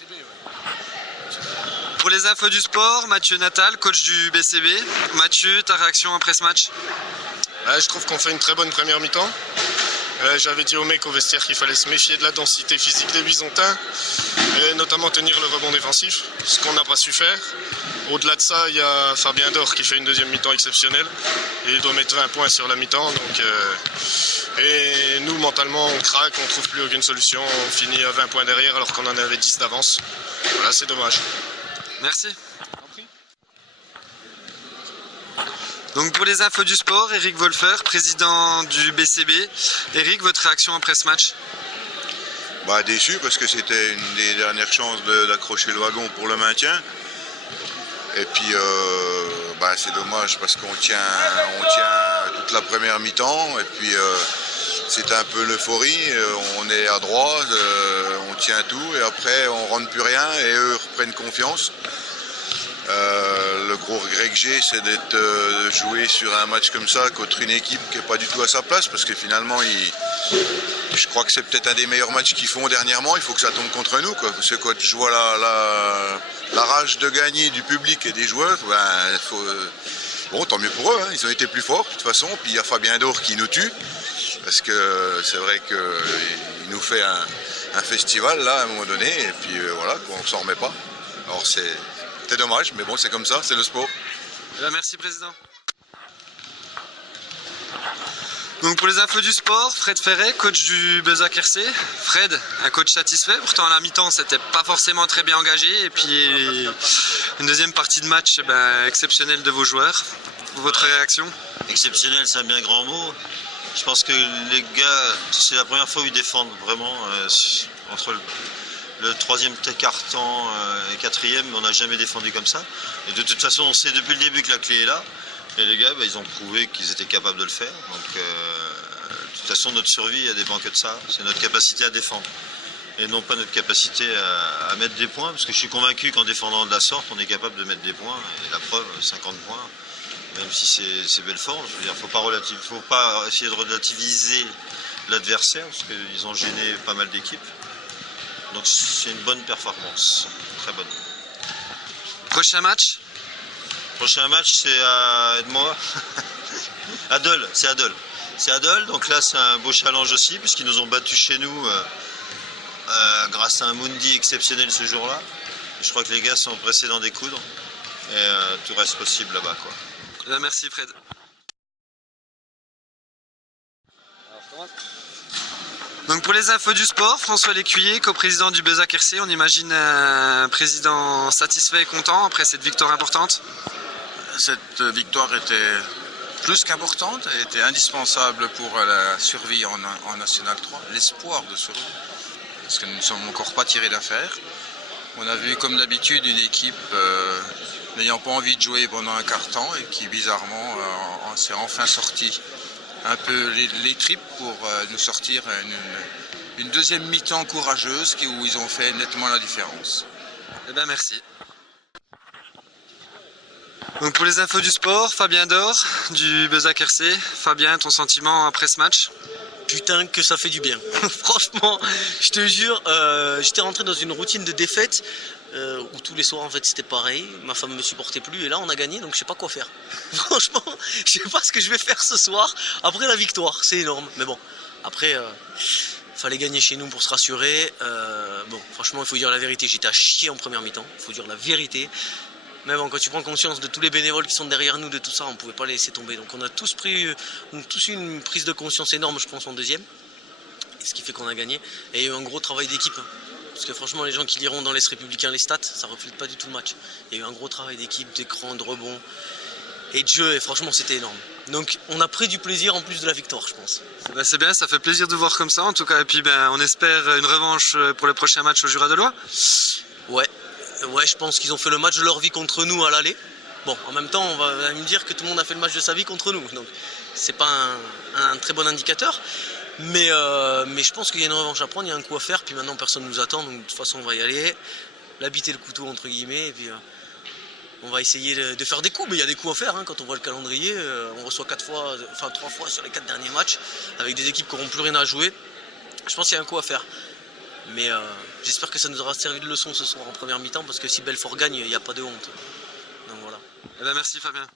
BCB. Ouais. Pour les infos du sport, Mathieu Natal, coach du BCB. Mathieu, ta réaction après ce match? Je trouve qu'on fait une très bonne première mi-temps. J'avais dit aux mecs au vestiaire qu'il fallait se méfier de la densité physique des Byzantins, et notamment tenir le rebond défensif, ce qu'on n'a pas su faire. Au-delà de ça, il y a Fabien Dor qui fait une deuxième mi-temps exceptionnelle et il doit mettre 20 points sur la mi-temps. Et nous, mentalement, on craque, on ne trouve plus aucune solution, on finit à 20 points derrière alors qu'on en avait 10 d'avance. Voilà, c'est dommage. Merci. Donc pour les infos du sport, Eric Wolfer, président du BCB. Eric, votre réaction après ce match? Déçu parce que c'était une des dernières chances d'accrocher le wagon pour le maintien. Et puis c'est dommage parce qu'on tient toute la première mi-temps et puis c'est un peu l'euphorie, on est à droite, on tient tout et après on rentre plus rien et eux reprennent confiance. Le gros regret que j'ai, c'est d'être joué sur un match comme ça contre une équipe qui n'est pas du tout à sa place parce que finalement, je crois que c'est peut-être un des meilleurs matchs qu'ils font dernièrement. Il faut que ça tombe contre nous, quoi. Parce que quand je vois la rage de gagner du public et des joueurs, bon, tant mieux pour eux, hein. Ils ont été plus forts de toute façon. Puis il y a Fabien Dor qui nous tue parce que c'est vrai qu'il nous fait un festival là à un moment donné et puis voilà, on ne s'en remet pas. Alors c'est dommage, mais bon, c'est comme ça, c'est le sport. Merci, président. Donc pour les infos du sport, Fred Ferret, coach du Bezac RC. Fred, un coach satisfait, pourtant à la mi-temps, c'était pas forcément très bien engagé. Et puis une deuxième partie de match exceptionnelle de vos joueurs. Votre réaction? Exceptionnel, c'est un bien grand mot. Je pense que les gars, c'est la première fois où ils défendent vraiment entre le troisième carton et quatrième, on n'a jamais défendu comme ça. Et de toute façon, on sait depuis le début que la clé est là. Et les gars, ils ont prouvé qu'ils étaient capables de le faire. Donc, de toute façon, notre survie, elle dépend que de ça. C'est notre capacité à défendre. Et non pas notre capacité à mettre des points. Parce que je suis convaincu qu'en défendant de la sorte, on est capable de mettre des points. Et la preuve, 50 points, même si c'est Belfort. Je veux dire, faut pas essayer de relativiser l'adversaire. Parce qu'ils ont gêné pas mal d'équipes. Donc c'est une bonne performance, très bonne. Prochain match? Prochain match c'est à Edmoa. À Dole, c'est à Dole. C'est à Dole, donc là c'est un beau challenge aussi, puisqu'ils nous ont battus chez nous grâce à un Mundi exceptionnel ce jour-là. Je crois que les gars sont pressés d'en découdre. Et tout reste possible là-bas, quoi. Merci Fred. Donc pour les infos du sport, François Lécuyer, coprésident du Bezac RC, on imagine un président satisfait et content après cette victoire importante? Cette victoire était plus qu'importante, elle était indispensable pour la survie en National 3, l'espoir de survie, parce que nous ne sommes encore pas tirés d'affaire. On a vu comme d'habitude une équipe n'ayant pas envie de jouer pendant un quart-temps et qui bizarrement s'est enfin sortie un peu les tripes pour nous sortir une deuxième mi-temps courageuse où ils ont fait nettement la différence. Eh bien merci. Donc pour les infos du sport, Fabien Dor du Bezac RC. Fabien, ton sentiment après ce match? Putain que ça fait du bien. Franchement, je te jure, j'étais rentré dans une routine de défaite où tous les soirs en fait c'était pareil, ma femme me supportait plus et là on a gagné donc je sais pas quoi faire. Franchement, je sais pas ce que je vais faire ce soir après la victoire, c'est énorme. Mais bon, après fallait gagner chez nous pour se rassurer. Bon, franchement il faut dire la vérité, j'étais à chier en première mi-temps, il faut dire la vérité. Mais bon, quand tu prends conscience de tous les bénévoles qui sont derrière nous, de tout ça, on ne pouvait pas les laisser tomber. Donc on a tous eu une prise de conscience énorme, je pense, en deuxième. Ce qui fait qu'on a gagné. Et il y a eu un gros travail d'équipe. Parce que franchement, les gens qui liront dans l'Est républicain les stats, ça ne reflète pas du tout le match. Il y a eu un gros travail d'équipe, d'écran, de rebond et de jeu. Et franchement, c'était énorme. Donc on a pris du plaisir en plus de la victoire, je pense. C'est bien, ça fait plaisir de voir comme ça en tout cas. Et puis on espère une revanche pour le prochain match au Jura de Loie. Ouais, je pense qu'ils ont fait le match de leur vie contre nous à l'aller. Bon, en même temps, on va me dire que tout le monde a fait le match de sa vie contre nous. Donc, c'est pas un très bon indicateur. Mais je pense qu'il y a une revanche à prendre, il y a un coup à faire. Puis maintenant, personne ne nous attend. Donc, de toute façon, on va y aller. L'habiter le couteau, entre guillemets. Et puis, on va essayer de faire des coups. Mais il y a des coups à faire. Hein, quand on voit le calendrier, on reçoit 3 fois sur les 4 derniers matchs. Avec des équipes qui n'auront plus rien à jouer. Je pense qu'il y a un coup à faire. Mais j'espère que ça nous aura servi de leçon ce soir en première mi-temps, parce que si Belfort gagne, il n'y a pas de honte. Donc voilà. Eh ben merci Fabien.